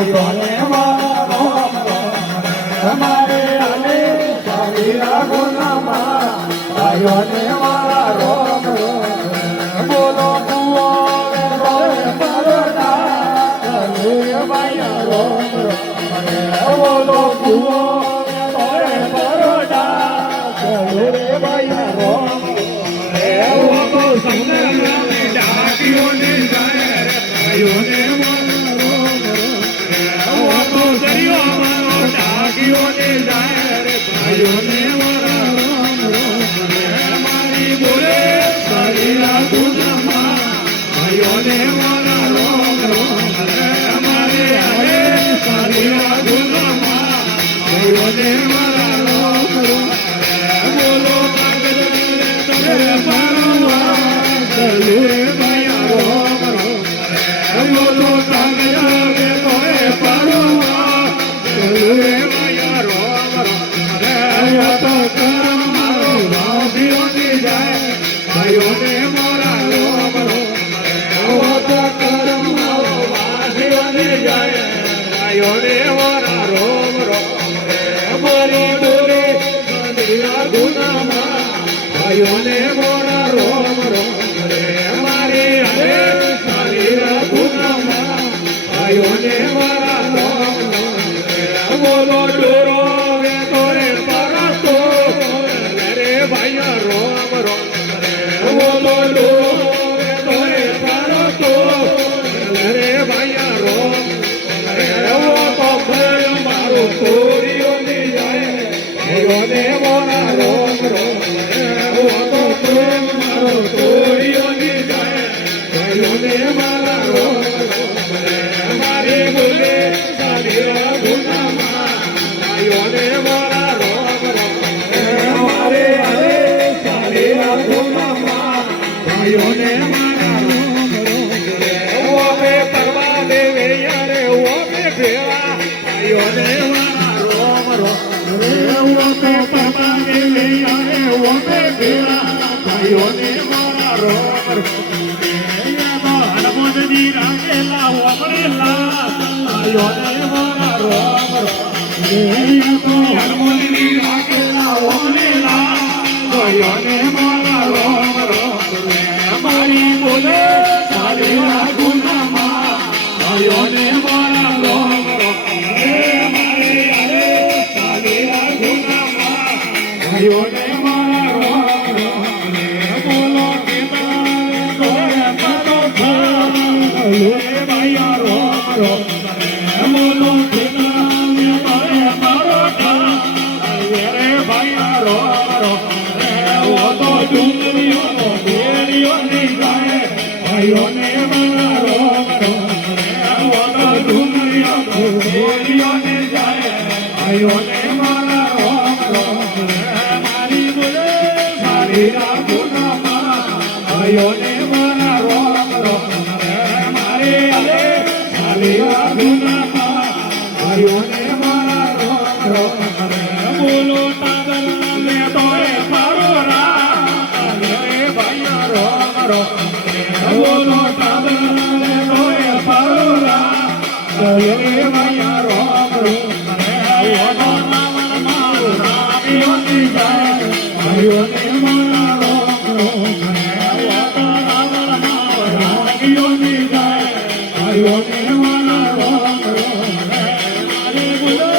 ભાઈઓને મારા અમારે આને શરીરા ગુનામાં ભાઈઓને મારા રોમ બોલો કુઓ પરોડા ભાઈ રોમ બોલો કુઓ પરોડા ભાઈ રોમ તો સૌને ડાકીઓને જાય ભાઈઓને તો દરિયો મારો ડાકીઓને જાય ભાઈઓને મારી બોલે શરીરા ગુનામાં ભાઈઓને મારા રોમ અમારે આવે શરીરા ગુનામાં ભાઈઓને મારા રોમ બોલો તરે પારવા ચલુરે ભાઈ રોમ બોલો તાંગે તોરે પારવા ચલુરે ભાઈ રોમ તો કરમ મારો ભાભીઓને જાય ભાઈઓને મારા રોમ તો કરમ મારો ભાભીઓને જાય ભાઈઓને મારા રોમ મારી બોલે શરીરા ગુનામાં ભાઈઓને મારા રોમ મારી હવે શરીરા ગુનામાં ભાઈઓને મારા રોમ બોલો ડોરો તોરે પરતો રે ભાઈ રોમ બોલો ડોરો તોરે પરતો રે ભાઈ રોમ તો મારો કોરીઓને જાય ભાઈઓને મારા રોમ તો મારો કોરીઓને જાય ભાઈઓને મારા રોમ મારી બોલે શરીરા ગુનામાં ભાઈઓને મારા રોમ મારે અરે શરીરા ગુનામાં ભાઈઓને મારા રોમ ઓમે પરવા દેવે યારે ઓમે ભેળા ભાઈઓને મારા રોમ ઓમે પરવા દેવે યારે ઓમે ભેળા ભાઈઓને મારા રોમ હનુમાનજી રાખેલા ઓમરેલા ભાઈઓને મારા રોમ હનુમાનજી રાખેલા ઓમરેલા ભાઈઓને મારા રોમ મારી બોલે શરીરા ગુનામાં ભાઈઓને મારા રોમ મારે શરીરા ગુનામાં ભાઈઓને મારા રોમ બોલો ભાઈ રોમ બોલો ભાઈ રોમ તો ડુંગરીઓ ડેરીઓને જાય ભાઈઓને મારા રોમ તો ડુંગરીઓ ડેરીઓને જાય ભાઈઓને મારા રોમ મારી બોલે શરીરા ગુનામાં ભાઈઓને મારા રોમ મારે અરે શરીરા ગુનામાં ભાઈઓને મારા રોમ બોલો તાગર ને તોરે પારોરા રે ભાઈ રોમ બોલો તાગર ને તોરે પારોરા રે ભાઈ રોમ ઓનો નામ મારો ભાઈઓને જાય ભાઈઓને મારા રોમ ભાઈઓને જાય ભાઈઓને મારા રોમ મારે બોલે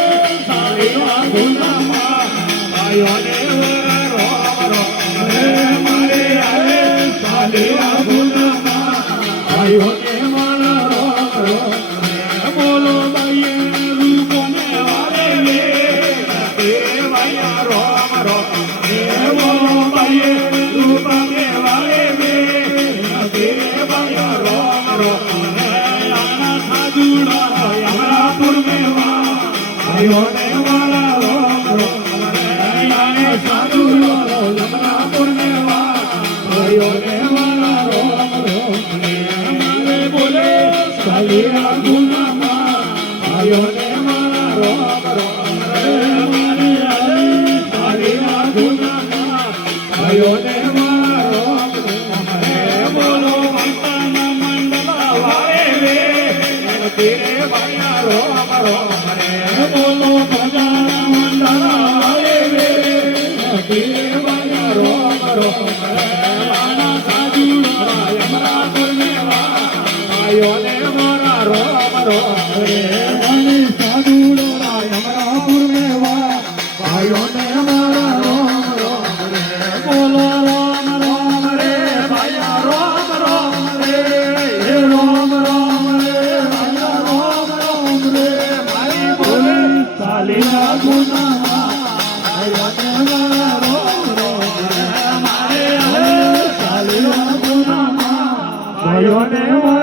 શરીરા ગુનામાં ભાઈઓને મારા રોમ મારે આવે શરીરા ગુનામાં ભાઈઓને મારા રોમ બોલો ભાઈ રૂપને વાલે રે ભાઈ રોમ બોલો ભાઈ રૂપને વાલે રે ભાઈ રોમ અમરાપુર में भाइयोने मारा रोम साधुरो अमरापुर में भाइयोने मारा रोम मारे बोले शरीरा गुनामा भाइयोने मारा रोम मारे शरीरा गुनामा भाइयोने मारा रोम बोलो मंडला वाले रे तेरे भाइया रोम વાના સાજુડો યમરાપુર ને ભાઈઓને મારા રોમ રોમ રે મને સાધુડો યમરાપુર ને ભાઈઓને મારા રોમ રોમ રે બોલો રોમ રોમ રે ભાઈયા રોમ રોમ રે હે રોમ રોમ રે ભાઈયા રોમ રોમ રે ભાઈ બોલે ચાલીના ગુનામાં ભાઈઓને મારા રોમ રોમ રે મારે ચાલીના ગુનામાં ભાઈઓને મારા